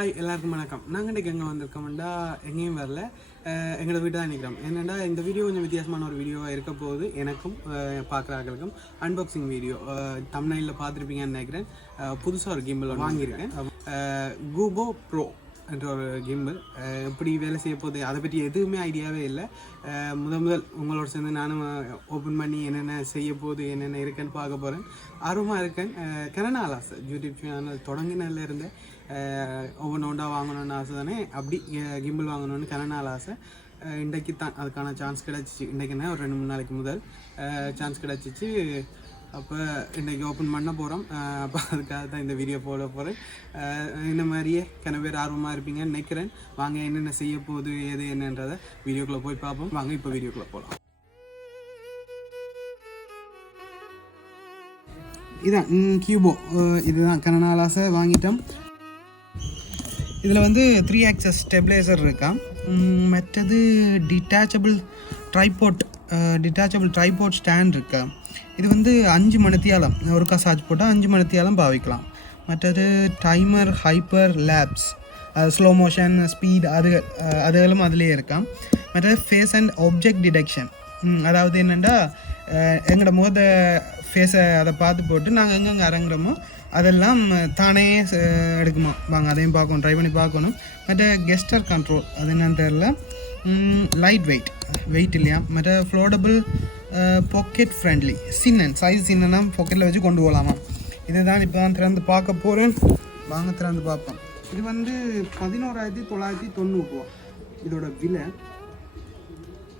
Hi எல்லாருக்கும் வணக்கம். நாங்கள் இன்றைக்கி எங்கே வந்திருக்கோம்டா எங்கேயும் வரல, எங்களோட வீட்டு தான் நிற்கிறோம். என்னென்னா இந்த வீடியோ கொஞ்சம் வித்தியாசமான ஒரு வீடியோவாக இருக்க போகுது. எனக்கும் பார்க்குறாங்களுக்கும் அன்பாக்சிங் வீடியோ. தம்ப்நெயிலில் பார்த்துருப்பீங்கன்னு நினைக்கிறேன். புதுசாக ஒரு கிம்பிள் வாங்கியிருக்கேன். Qubo ப்ரோ என்ற ஒரு கிம்பிள். எப்படி வேலை செய்ய போகுது அதை பற்றி எதுவுமே ஐடியாவே இல்லை. முதல் உங்களோட சேர்ந்து நானும் ஓப்பன் பண்ணி என்னென்ன செய்ய போகுது என்னென்ன இருக்குன்னு பார்க்க போகிறேன். ஆர்வமாக இருக்கேன். கனநாள் ஆசை, யூடியூப் சேனல் தொடங்கினதுலேருந்து ஒவ்வொன்று ஒன்றா வாங்கணுன்னு ஆசை தானே. அப்படி கிம்பிள் வாங்கணுன்னு கனநாள் ஆசை. இன்றைக்கு தான் அதுக்கான சான்ஸ் கிடச்சிச்சு. இன்றைக்குன்னா ஒரு 2-3 நாளைக்கு முதல் சான்ஸ் கிடச்சிச்சு. அப்போ இன்றைக்கி ஓப்பன் பண்ண போகிறோம். அப்போ அதுக்காக தான் இந்த வீடியோ போட போகிறேன். இந்த மாதிரியே கன பேர் ஆர்வமாக இருப்பீங்கன்னு நினைக்கிறேன். வாங்க என்னென்ன செய்ய போகுது எது என்னன்றதை வீடியோக்குள்ளே போய் பார்ப்போம். வாங்க இப்போ வீடியோக்குள்ளே போகலாம். இதான் கியூபோ. இதுதான் கனநாள் ஆசை வாங்கிட்டோம். இதில் வந்து 3 ஆக்சஸ் ஸ்டெபிளைசர் இருக்கா. மற்றது டிட்டாச்சபிள் ட்ரைபோர்ட் ஸ்டாண்ட் இருக்கா. இது வந்து 5 மணித்தியாலம் ஒருக்கா சார்ஜ் போட்டால் 5 மணித்தியாலம் பாவிக்கலாம். மற்றது timer, hyperlapse, slow motion, speed அதுகளும் அதிலே இருக்காம். மற்றது ஃபேஸ் அண்ட் ஆப்ஜெக்ட் டிடெக்ஷன். அதாவது என்னென்னா எங்களோட முகத்தை ஃபேஸை அதை பார்த்து போட்டு நாங்கள் எங்கெங்கே இறங்குறோமோ அதெல்லாம் தானே எடுக்குமா. வாங்க அதையும் பார்க்கணும், ட்ரை பண்ணி பார்க்கணும். மற்ற கெஸ்டர் கண்ட்ரோல் அது என்னன்னு தெரில. லைட் வெயிட் இல்லையா. மற்ற ஃப்ளோடபுள் பாக்கெட் ஃப்ரெண்ட்லி, சைஸ் சின்னனா பாக்கெட்டில் வச்சு கொண்டு போகலாமா. இதுதான் இப்போ தான் திறந்து பார்க்க போகிறேன். வாங்க திறந்து பார்ப்போம். இது வந்து 11,990 ரூபா இதோட விலை.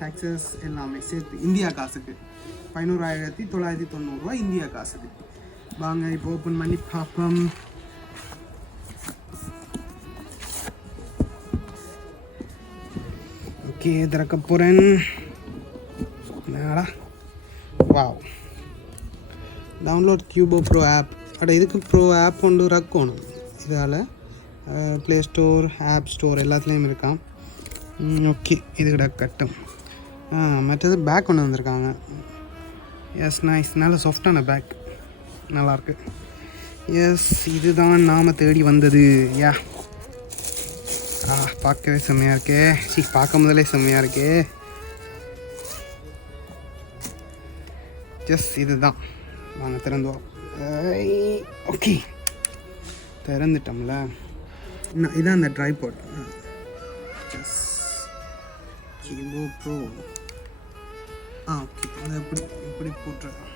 டாக்ஸஸ் எல்லாமே சேர்த்து இந்தியா காசுக்கு 11,990 ரூபா இந்தியா காசுக்கு. வாங்க இப்போ ஓப்பன் பண்ணி பார்ப்போம். ஓகே, திறக்க போகிறேன். Wow, download Qubo pro app. இதுக்கு ப்ரோ ஆப் ஒன்று ரக்கணும். இதால் ப்ளே ஸ்டோர், ஆப் ஸ்டோர் எல்லாத்துலேயும் இருக்கான். ஓகே, இதுக்கிட்ட கட்டும். மற்றது பேக் ஒன்று வந்திருக்காங்க. எஸ், நைஸ், நல்ல சாஃப்டான பேக், நல்லாயிருக்கு. எஸ், இதுதான் நாம் தேடி வந்தது. யா, பார்க்கவே செம்மையாக இருக்கே. பார்க்க முதலே செம்மையாக இருக்கே. எஸ், இதுதான். வாங்க திறந்துவோம். ஓகே, திறந்துட்டோம்ல. இதான் அந்த tripod. Yes, Qubo pro. Okay, அதை இப்படி போட்டுருக்கோம்.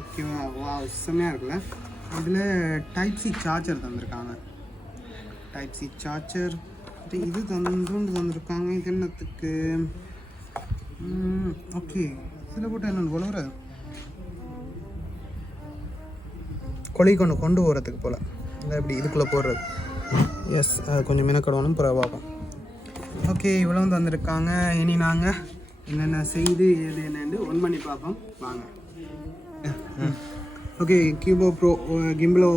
ஓகேவா? வா, செம்மையாக இருக்குல்ல. இதில் டைப் சி சார்ஜர் தந்திருக்காங்க. டைப் சி சார்ஜர் இது தந்துருக்காங்க. இது என்னத்துக்கு? ஓகே, இதில் போட்டு என்னென்னு கொழுவுற கொண்டு போகிறதுக்கு போல். இந்த இப்படி இதுக்குள்ளே போடுறது. எஸ், அது கொஞ்சம் மினக்கடணும் பிறவாகும். ஓகே, இவ்வளோ தந்திருக்காங்க. இனி நாங்கள் என்னென்ன செய்து எது என்னென்னு ஒன் பண்ணி பார்ப்போம். வாங்க. ஓகே, Qubo ப்ரோ கிம்பிளை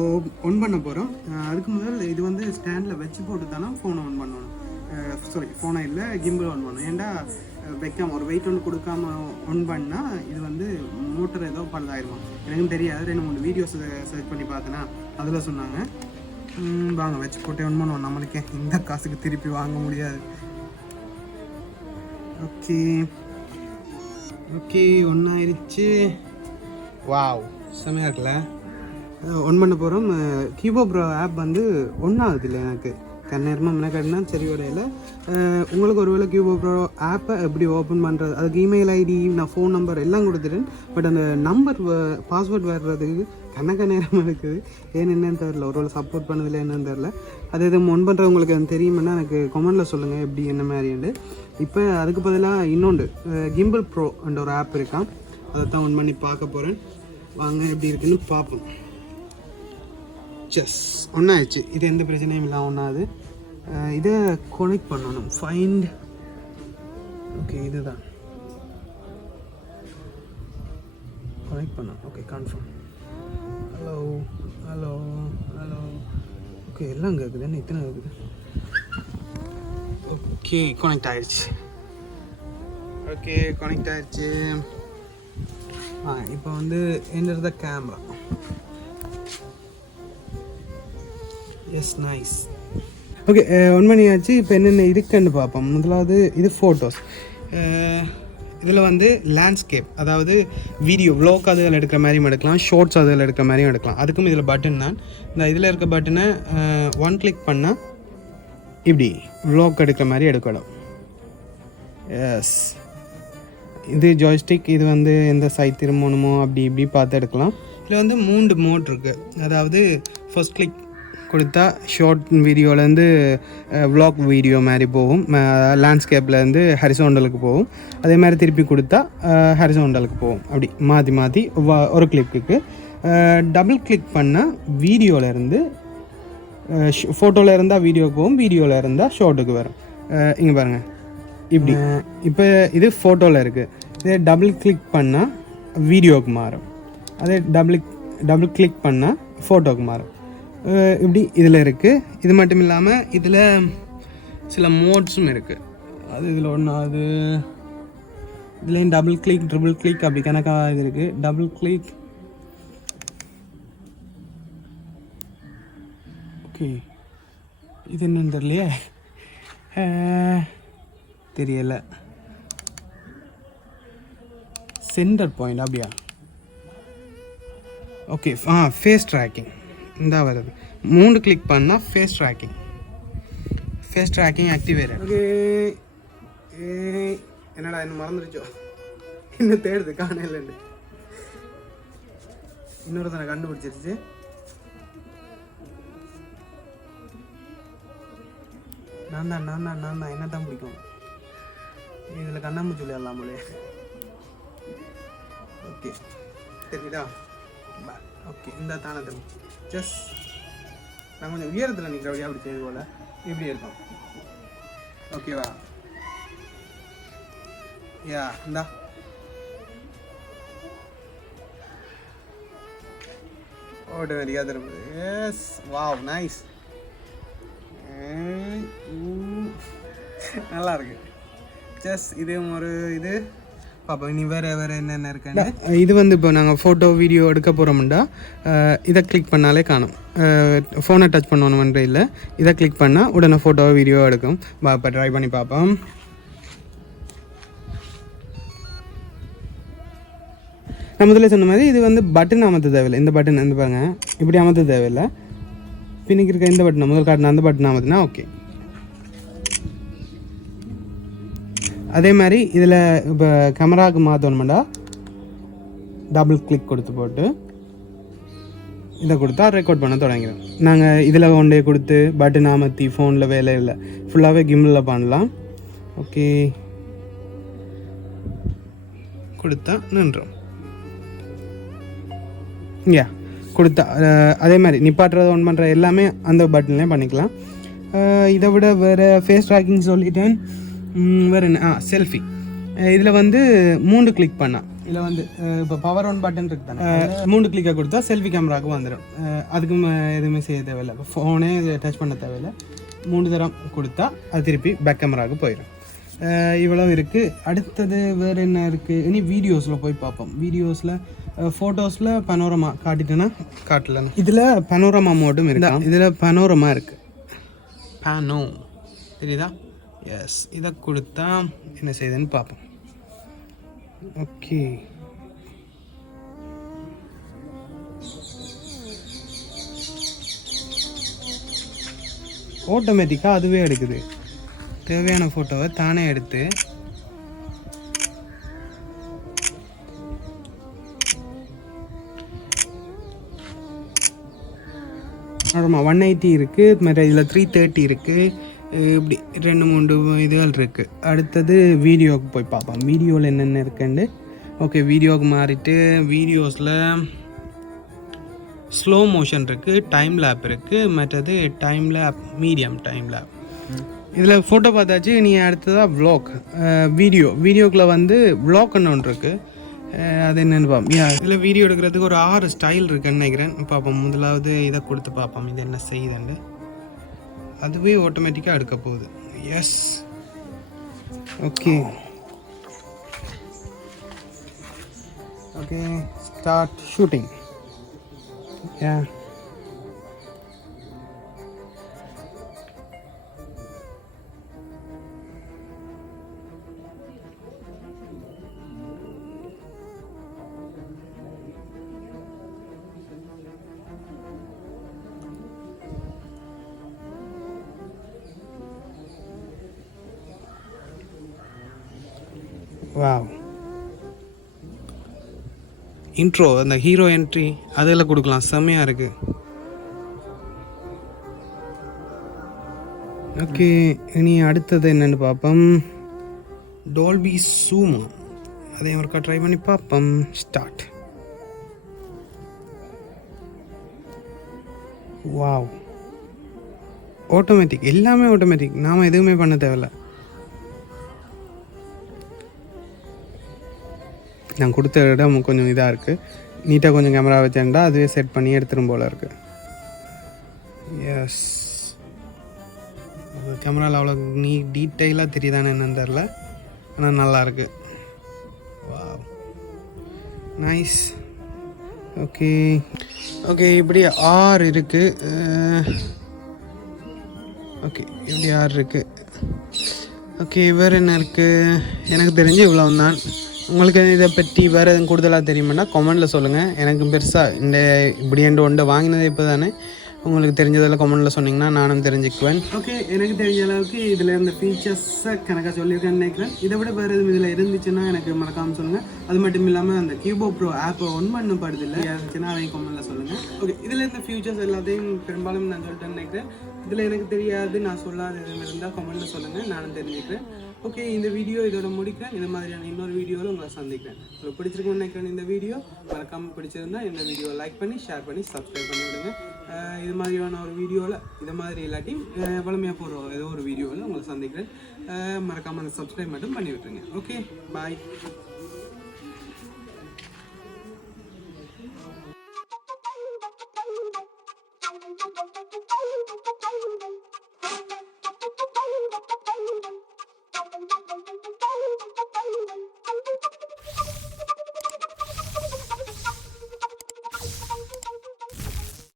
ஒன் பண்ண போகிறோம். அதுக்கு முதல் இது வந்து ஸ்டாண்டில் வச்சு போட்டு தானே ஃபோனை ஒன் பண்ணணும். ஃபோனை இல்லை, கிம்பிள் ஒன் பண்ணணும். ஏன்டா வைக்காமல் ஒரு வெயிட் ஒன்று கொடுக்காம ஒன் பண்ணால் இது வந்து மோட்டர் ஏதோ பழுதாயிருமா. எனக்கும் தெரியாது. 2-3 வீடியோஸ் சர்ச் பண்ணி பார்த்தேன்னா அதில் சொன்னாங்க. வாங்க வச்சு போட்டு ஒன் பண்ணுவோம். நம்மளுக்கே இந்த காசுக்கு திருப்பி வாங்க முடியாது. ஓகே, ஒன்றாயிருச்சு. வாவ், செம்மையாக இருக்குல்ல. ஒன் பண்ண போகிறோம். Qubo ப்ரோ ஆப் வந்து ஒன்றாகுது இல்லை எனக்கு. நேரமாக முன்னாடினா சரி வரையில். உங்களுக்கு ஒரு வேளை Qubo ப்ரோ ஆப்பை எப்படி ஓப்பன் பண்ணுறது, அதுக்கு இமெயில் ஐடி, நான் ஃபோன் நம்பர் எல்லாம் கொடுத்துட்டேன். பட் அந்த நம்பர் பாஸ்வேர்ட் வர்றதுக்கு கணக்க நேரம் இருக்குது. என்னென்னு தெரில. ஒரு வேளை சப்போர்ட் பண்ணதில்லை என்னன்னு தெரில. அது எதுவும் ஒன் பண்ணுறவங்களுக்கு அது தெரியுமென்னா எனக்கு கமெண்டில் சொல்லுங்கள் எப்படி என்ன மாதிரிண்டு. இப்போ அதுக்கு பதிலாக இன்னொன்று கிம்பிள் ப்ரோ என்ற ஒரு ஆப் இருக்கான். அதை தான் ஒன் பண்ணி பார்க்க போகிறேன். வாங்க எப்படி இருக்குன்னு பார்ப்போம். செஸ் ஒன்றாயிடுச்சு. இது எந்த பிரச்சனையும் இல்லாமல் ஒன்றாது. இதை கனெக்ட் பண்ணணும். ஃபைண்ட். ஓகே, இதுதான் கனெக்ட் பண்ணணும். Okay, confirm. ஹலோ. ஓகே, எல்லாம் கேட்குது. என்ன இத்தனை கேட்குது? ஓகே, கனெக்ட் ஆகிடுச்சு. ஓகே கனெக்ட் ஆயிடுச்சு. இப்போ வந்து enter the camera. Yes nice. Okay one பண்ணியாச்சு. இப்போ என்னென்ன இருக்குன்னு பார்ப்போம். முதலாவது இது ஃபோட்டோஸ். இதில் வந்து லேண்ட்ஸ்கேப், அதாவது வீடியோ வ்ளாக் அதில் எடுக்கிற மாதிரியும் எடுக்கலாம், ஷார்ட்ஸ் அதில் எடுக்கிற மாதிரியும் எடுக்கலாம். அதுக்கும் இதில் பட்டன் தான். இந்த இதில் இருக்க பட்டனை ஒன் கிளிக் பண்ணால் இப்படி வ்ளாக் எடுக்கிற மாதிரி எடுக்கணும். எஸ், இது ஜாய்ஸ்டிக். இது வந்து எந்த சைட் திரும்பணுமோ அப்படி இப்படி பார்த்து எடுக்கலாம். இதில் வந்து 3 மோட் இருக்குது. அதாவது ஃபர்ஸ்ட் கிளிக் கொடுத்தா ஷார்ட் வீடியோலேருந்து வ்ளாக் வீடியோ மாதிரி போகும், லேண்ட்ஸ்கேப்லேருந்து ஹரிசோண்டலுக்கு போகும். அதே மாதிரி திருப்பி கொடுத்தா ஹரிசோண்டலுக்கு போகும். அப்படி மாற்றி மாற்றி ஒரு கிளிப்புக்கு. டபுள் கிளிக் பண்ணால் வீடியோவிலேருந்து ஃபோட்டோவில் இருந்தால் வீடியோவுக்கு போகும், வீடியோவில் இருந்தால் ஷார்ட்டுக்கு வரும். இங்கே பாருங்கள் இப்படி. இப்போ இது ஃபோட்டோவில் இருக்குது. இதே டபுள் கிளிக் பண்ணால் வீடியோவுக்கு மாறும். அதே டபுள் கிளிக் பண்ணால் ஃபோட்டோவுக்கு மாறும். இப்படி இதில் இருக்குது. இது மட்டும் இல்லாமல் இதில் சில மோட்ஸும் இருக்குது. அது இதில் ஒன்றாவது. இதுலேயும் டபுள் கிளிக், ட்ரிபிள் கிளிக் அப்படி கணக்காக இது இருக்குது. Double click. ஓகே, இது என்னன்னு தெரியலையே, தெரியலை. சென்டர் பாயிண்ட் அப்படியா? ஓகே, ஃபேஸ் ட்ராக்கிங் இந்த வருது. 3 கிளிக் பண்ணால் ஃபேஸ் ட்ராக்கிங் ஆக்டிவேட். ஓகே, என்னடா இன்னும் மறந்துடுச்சோ, இன்னும் தேடுது காணலன்னு. இன்னொருத்தனை கண்டுபிடிச்சிருச்சு. நான் தான் என்ன தான் பிடிக்கும் இதில் கண்ணாமூச்சி விளையாடலாம் போலே. ஓகே தெரியுதா? ஓகே, இந்த தானே ஜஸ்ட் நான் கொஞ்சம் உயரத்தில் நிற்கிற வழியாக அப்படி செய்து போல் இப்படி இருக்கும். ஓகேவா? யா, இந்தா ஓட்டு வரியாக திரும்புது. S, wow, nice. நல்லா இருக்கு. ஜஸ்ட் இது ஒரு இது பாப்பா. இனி வேறு என்னென்ன இருக்குன்னு. இது வந்து இப்போ நாங்கள் ஃபோட்டோ வீடியோ எடுக்க போகிறோம்டா இதை கிளிக் பண்ணாலே காணும். ஃபோனை டச் பண்ணணுன்ற இல்லை, இதை கிளிக் பண்ணால் உடனே ஃபோட்டோ வீடியோ எடுக்கும். இப்போ ட்ரை பண்ணி பார்ப்போம். நான் முதல்ல சொன்ன மாதிரி இது வந்து பட்டன் அமர்த்த தேவையில்லை. இந்த பட்டன் வந்து பாருங்க, இப்படி அமர்த்த தேவையில்லை. பின்னிக்கு இருக்க இந்த பட்டனை முதல் காட்டின அந்த பட்டன் அமர்த்தினா ஓகே. அதே மாதிரி இதில் இப்போ கேமராவுக்கு மாற்றணுமெண்டா டபுள் கிளிக் போட்டு இதை கொடுத்தா ரெக்கார்ட் பண்ண தொடங்கிடும். நாங்கள் இதில் கொண்டே கொடுத்து பட்டன் அமர்த்தி ஃபோனில் வேலை இல்லை, ஃபுல்லாகவே கிம்பிளில் பண்ணலாம். ஓகே, கொடுத்தா நின்றோம். யா, கொடுத்தா அதே மாதிரி நிப்பாட்டுறது ஒன் பண்ணுற எல்லாமே அந்த பட்டன்லேயே பண்ணிக்கலாம். இதை விட வேறு ஃபேஸ் ட்ராக்கிங் சொல்லிட்டேன். வேறு என்ன, செல்ஃபி. இதில் வந்து 3 கிளிக் பண்ணால் இதில் வந்து இப்போ பவர் ஒன் பட்டன் இருக்கு தானே, 3 கிளிக்கை கொடுத்தா செல்ஃபி கேமராவுக்கு வந்துடும். அதுக்கும் எதுவுமே செய்ய தேவையில்லை, ஃபோனே டச் பண்ண தேவையில்லை. 3 தரம் கொடுத்தா அது திருப்பி பேக் கேமராவுக்கு போயிடும். இவ்வளோ இருக்குது. அடுத்தது வேறு என்ன இருக்குது? இனி வீடியோஸில் போய் பார்ப்போம். வீடியோஸில் ஃபோட்டோஸில் பனோரமா காட்டிட்டேன்னா காட்டலன்னு. இதில் பனோரமா மோட்டும் இருக்குது. இதில் பனோரமா இருக்குது. பானோ தெரியுதா? எஸ், இதை கொடுத்தா என்ன செய்யுதுன்னு பார்ப்போம். ஓகே, ஆட்டோமேட்டிக்காக அதுவே எடுக்குது. தேவையான ஃபோட்டோவை தானே எடுத்து ஆமாம் 180 இருக்குது. மற்ற இதில் 330 இருக்குது. இப்படி 2-3 இதுகள் இருக்குது. அடுத்தது வீடியோவுக்கு போய் பார்ப்போம். வீடியோவில் என்னென்ன இருக்குன்னு. ஓகே, வீடியோவுக்கு மாறிட்டு வீடியோஸில் ஸ்லோ மோஷன் இருக்குது, டைம் லேப் இருக்குது, மற்றது time lab, medium time lab. இதில் ஃபோட்டோ பார்த்தாச்சு. நீங்கள் அடுத்ததாக வ்ளாக். வீடியோக்குள்ளே வந்து வ்ளாக்னு ஒன்று இருக்குது. அது என்னென்னு பார்ப்போம். இதில் வீடியோ எடுக்கிறதுக்கு ஒரு 6 ஸ்டைல் இருக்குன்னு நினைக்கிறேன். பார்ப்போம். முதலாவது இதை கொடுத்து பார்ப்போம் இது என்ன செய்யுதுண்டு. அதுவே ஆட்டோமேட்டிக்காக எடுக்க போகுது. Yes, okay. Okay, start shooting. Yeah. Wow. Intro அந்த ஹீரோ என்ட்ரி அதெல்லாம் கொடுக்கலாம், செம்மையாக இருக்குது. ஓகே, இனி அடுத்தது என்னென்னு பார்ப்போம். டால்பி சூமா, அதையும் ஒருக்கா ட்ரை பண்ணி பார்ப்போம். ஸ்டார்ட். வாவ், ஆட்டோமேட்டிக், எல்லாமே ஆட்டோமேட்டிக், நாம் எதுவுமே பண்ண தேவையில்ல. நான் கொடுத்த இடம் கொஞ்சம் இதாக இருக்குது, நீட்டாக கொஞ்சம் கேமரா வச்சேன்டா அதுவே செட் பண்ணி எடுத்துடும் போல் இருக்குது. எஸ், கேமராவில் அவ்வளோ டீட்டெயிலாக தெரியுதானே என்னன்னு தெரில, ஆனால் நல்லாயிருக்கு. Wow, nice. ஓகே ஓகே, இப்படி 6 இருக்குது. ஓகே, இப்படி 6 இருக்குது. ஓகே, வேறு என்ன இருக்குது? எனக்கு தெரிஞ்சு இவ்வளோ தான். உங்களுக்கு இதை பற்றி வேறு எதுவும் கூடுதலாக தெரியுமான்னா கமெண்டில் சொல்லுங்கள். எனக்கு பெருசாக இந்த இப்படி என்ற ஒன்றை வாங்கினது இப்போ தானே, உங்களுக்கு தெரிஞ்சதெல்லாம் கமெண்டில் சொன்னிங்கன்னா நானும் தெரிஞ்சுக்குவேன். ஓகே, எனக்கு தெரிஞ்ச அளவுக்கு இதில் இருந்த ஃபீச்சர்ஸை கணக்காக சொல்லியிருக்கேன்னு நினைக்கிறேன். இதை விட வேறு எதுவும் இதில் இருந்துச்சுன்னா எனக்கு மறக்காமல் சொல்லுங்கள். அது மட்டும் இல்லாமல் அந்த Qubo Pro ஆப்பை ஒன் பண்ணப்படுதில்லை, இருந்துச்சுன்னா அதையும் கமெண்டில் சொல்லுங்கள். ஓகே, இதில் இருந்த ஃபியூச்சர்ஸ் எல்லாத்தையும் பெரும்பாலும் நான் சொல்லிட்டேன்னு நினைக்கிறேன். இதில் எனக்கு தெரியாது, நான் சொல்லாத எதுவும் இருந்தால் கமெண்டில் சொல்லுங்கள், நானும் தெரிஞ்சுக்கிறேன். ஓகே, இந்த வீடியோ இதோட முடிக்கிறேன். இந்த மாதிரியான இன்னொரு வீடியோவில் உங்களை சந்திக்கிறேன். உங்களுக்கு பிடிச்சிருக்குன்னு நினைக்கிறேன் இந்த வீடியோ. மறக்காமல் பிடிச்சிருந்தா இந்த வீடியோவை லைக் பண்ணி ஷேர் பண்ணி சப்ஸ்கிரைப் பண்ணி விடுங்க. இது மாதிரியான ஒரு வீடியோவில் இதை மாதிரி இல்லாட்டி வளமையாக போகிற ஏதோ ஒரு வீடியோவில் உங்களை சந்திக்கிறேன். மறக்காமல் அந்த சப்ஸ்கிரைப் மட்டும் பண்ணி விட்டுருங்க. ஓகே, பாய்.